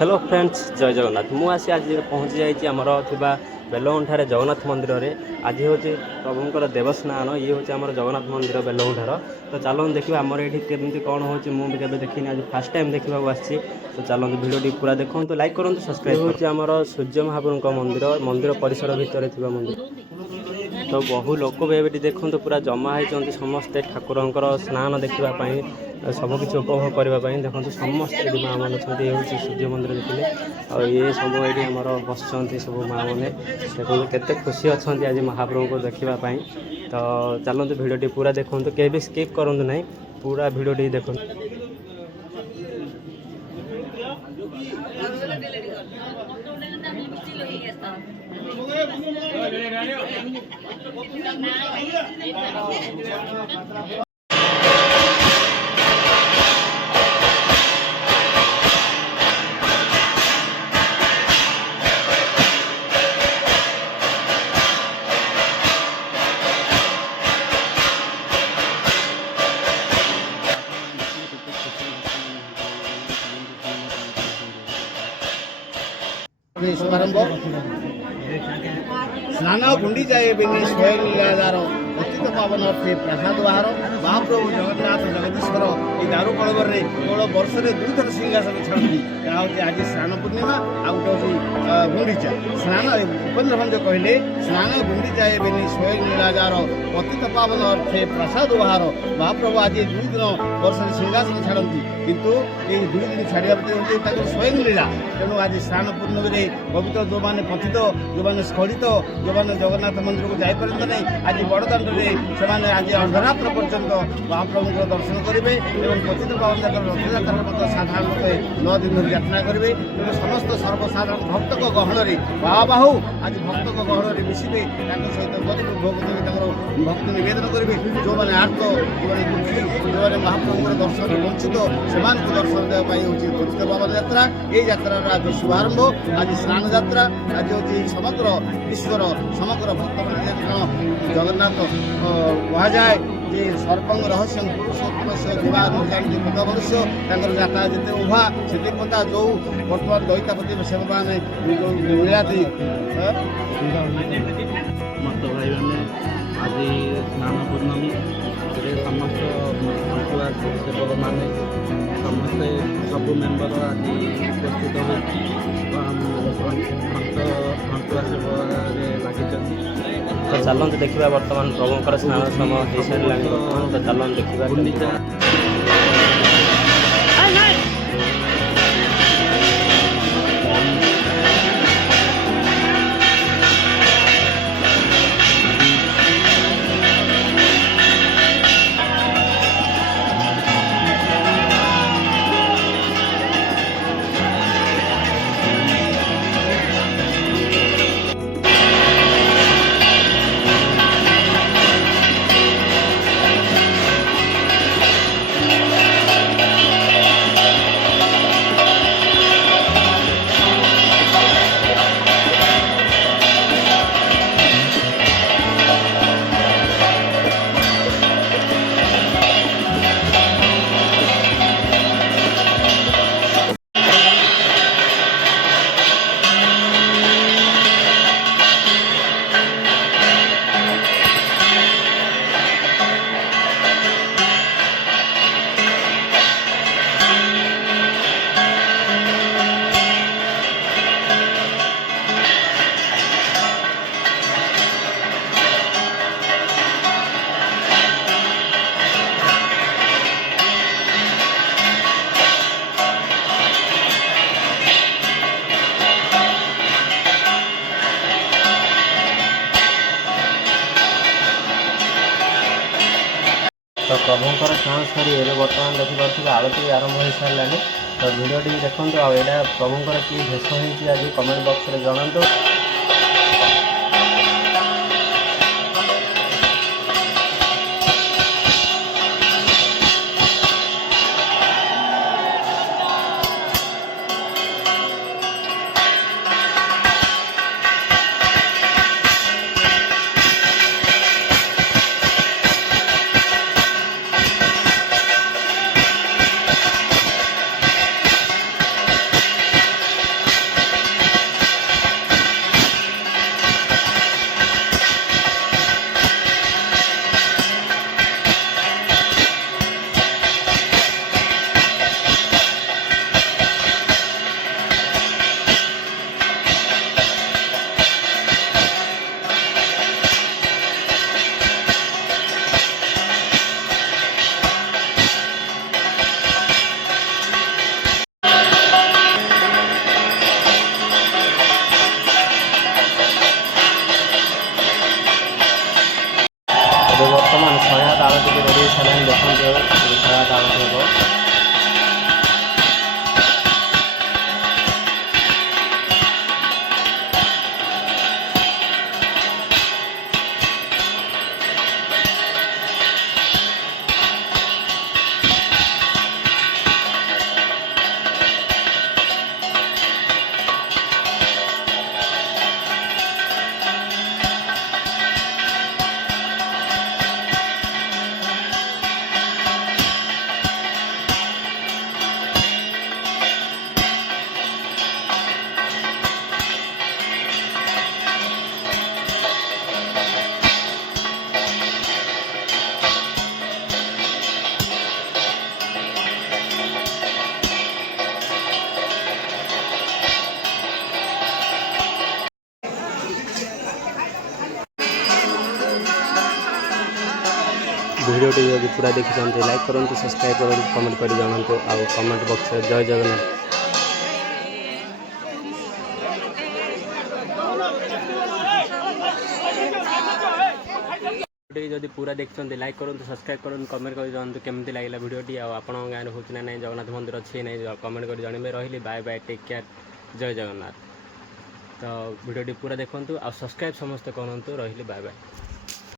Hello friends जय जगन्नाथ मु आसी आज पहुँची जाइए आमर थोड़ा बेलगुंठार जगन्नाथ मंदिर में आज हूँ प्रभुंर देवस्नान ये हूँ आम जगन्नाथ मंदिर बेलगुंठार तो चलो देखिए आमर ये केमती कौन हो मुझे केवे देखनी आज फास्ट टाइम देखा आसी तो चलो भिडियो पूरा देखो तो लाइक करूँ सब्सक्राइब हूँ आमर सूर्य महाप्रभु मंदिर मंदिर परिसर भितर थी मंदिर तो बहु लोक भी देखते पूरा जमा होती समस्ते ठाकुर स्नान देखापी सबकि उपभोग करने देखते समस्त माँ मैंने अच्छा ये हूँ सूर्य मंदिर देखिए और ये सब ये आमर बस सब माँ मैंने देखो केते खुशी अच्छा आज महाप्रभु को देखापी तो चलते भिडियो पूरा देखो कहीं भी स्किप करूँ ना पूरा भिडियो देखो शुभारंभ स्नान गुंडीचा बेनी स्वयं लीलादार अतीत पावन अर्थे प्रसाद बाहर महाप्रभु जगन्नाथ जगदीश्वर ये दारू कलवर केवल वर्ष में 2 थर सिंहासन छाड़ती यहाँ हूँ आज स्नान पूर्णिमा आ गोटे हूँ गुंडीचा स्नान उपेन्द्र भंज कहले स्नान गुंडीचा बेनी स्वयं लीलादार अतीत पावन अर्थे प्रसाद बाहर महाप्रभु आज 2 दिन वर्ष में सिंहासन छाड़ती किंतु ये 2 दिन छाड़ा स्वयं लीला तेणु आज स्नान पूर्णिमा पवित्र जो मैंने पथित जो मैंने स्खलित जो मैंने जगन्नाथ मंदिर को जापारते नहीं आज बड़दाण्ड से आज अर्धरात्र पर्यंत महाप्रभु को दर्शन करेंगे और पतित पावन रथयात्रा साधारण 9 दिन यात्रा करेंगे तेणु समस्त सर्वसाधारण भक्त गहन बाहु आज भक्त गहन मिसबे सहित गरीब भोग देवी भक्ति नवेदन करेंगे जो मैंने आर्त जो मैंने दुखी जो मैंने महाप्रभु दर्शन वंचित से दर्शन देवाई हूँ पतित पावन यात्रा ये यात्रार आज शुभारंभ आज स्नान यात्रा आज हूँ समग्र ईश्वर समग्र भक्त मान जगन्नाथ कह जाए जे सर्पंग रहस्य पुरुषोत्तम से विवाह जानती पद मनुष्य जाता जिते उभा से पता जो बर्तमान दैतापति सेवक मैंने लीलादी मत भाई मैंने आज स्नान पूर्णमी समस्त सेवक मैंने समस्ते सब मेम्बर आज उपस्थित तो चलते देखा बर्तमान प्रभुंर स्नान समय हो सारा बर्तमान तो चलते देखा तो प्रभुंर स्नान सरी बर्तमान देखिपे आरती आरंभ हो सारा तो भिडियो देखते आईटा प्रभुंर कि भेष होती आज कमेंट बॉक्स में जनातु। ଭିଡ଼ିଓଟି ଯଦି ପୁରା ଦେଖିଛନ୍ତି ଲାଇକ୍ କରନ୍ତୁ, ସବସ୍କ୍ରାଇବ୍ କରନ୍ତୁ, କମେଣ୍ଟ କରି ଜଣାନ୍ତୁ ଆଉ କମେଣ୍ଟ ବକ୍ସରେ ଜୟ ଜଗନ୍ନାଥ। ভিডিଓটি ଯଦି ପୁରା ଦେଖିଛନ୍ତି ଲାଇକ୍ କରନ୍ତୁ, ସବସ୍କ୍ରାଇବ୍ କରନ୍ତୁ, କମେଣ୍ଟ କରି ଜଣାନ୍ତୁ କେମିତି ଲାଗିଲା ଭିଡ଼ିଓଟି ଆଉ ଆପଣଙ୍କ ଗାଁରେ ହେଉଛି ନା ନାହିଁ, ଜଗନ୍ନାଥ ମନ୍ଦିର ଅଛି ନାହିଁ କମେଣ୍ଟ କରି ଜଣାଇବେ। ରହିଲି ବାଏ ବାଏ, ଟେକ୍ କେୟାର, ଜୟ ଜଗନ୍ନାଥ। ତ ଭିଡ଼ିଓଟି ପୁରା ଦେଖନ୍ତୁ ଆଉ ସବସ୍କ୍ରାଇବ୍ ସମସ୍ତେ କରନ୍ତୁ। ରହିଲି ବାଏ ବାଏ।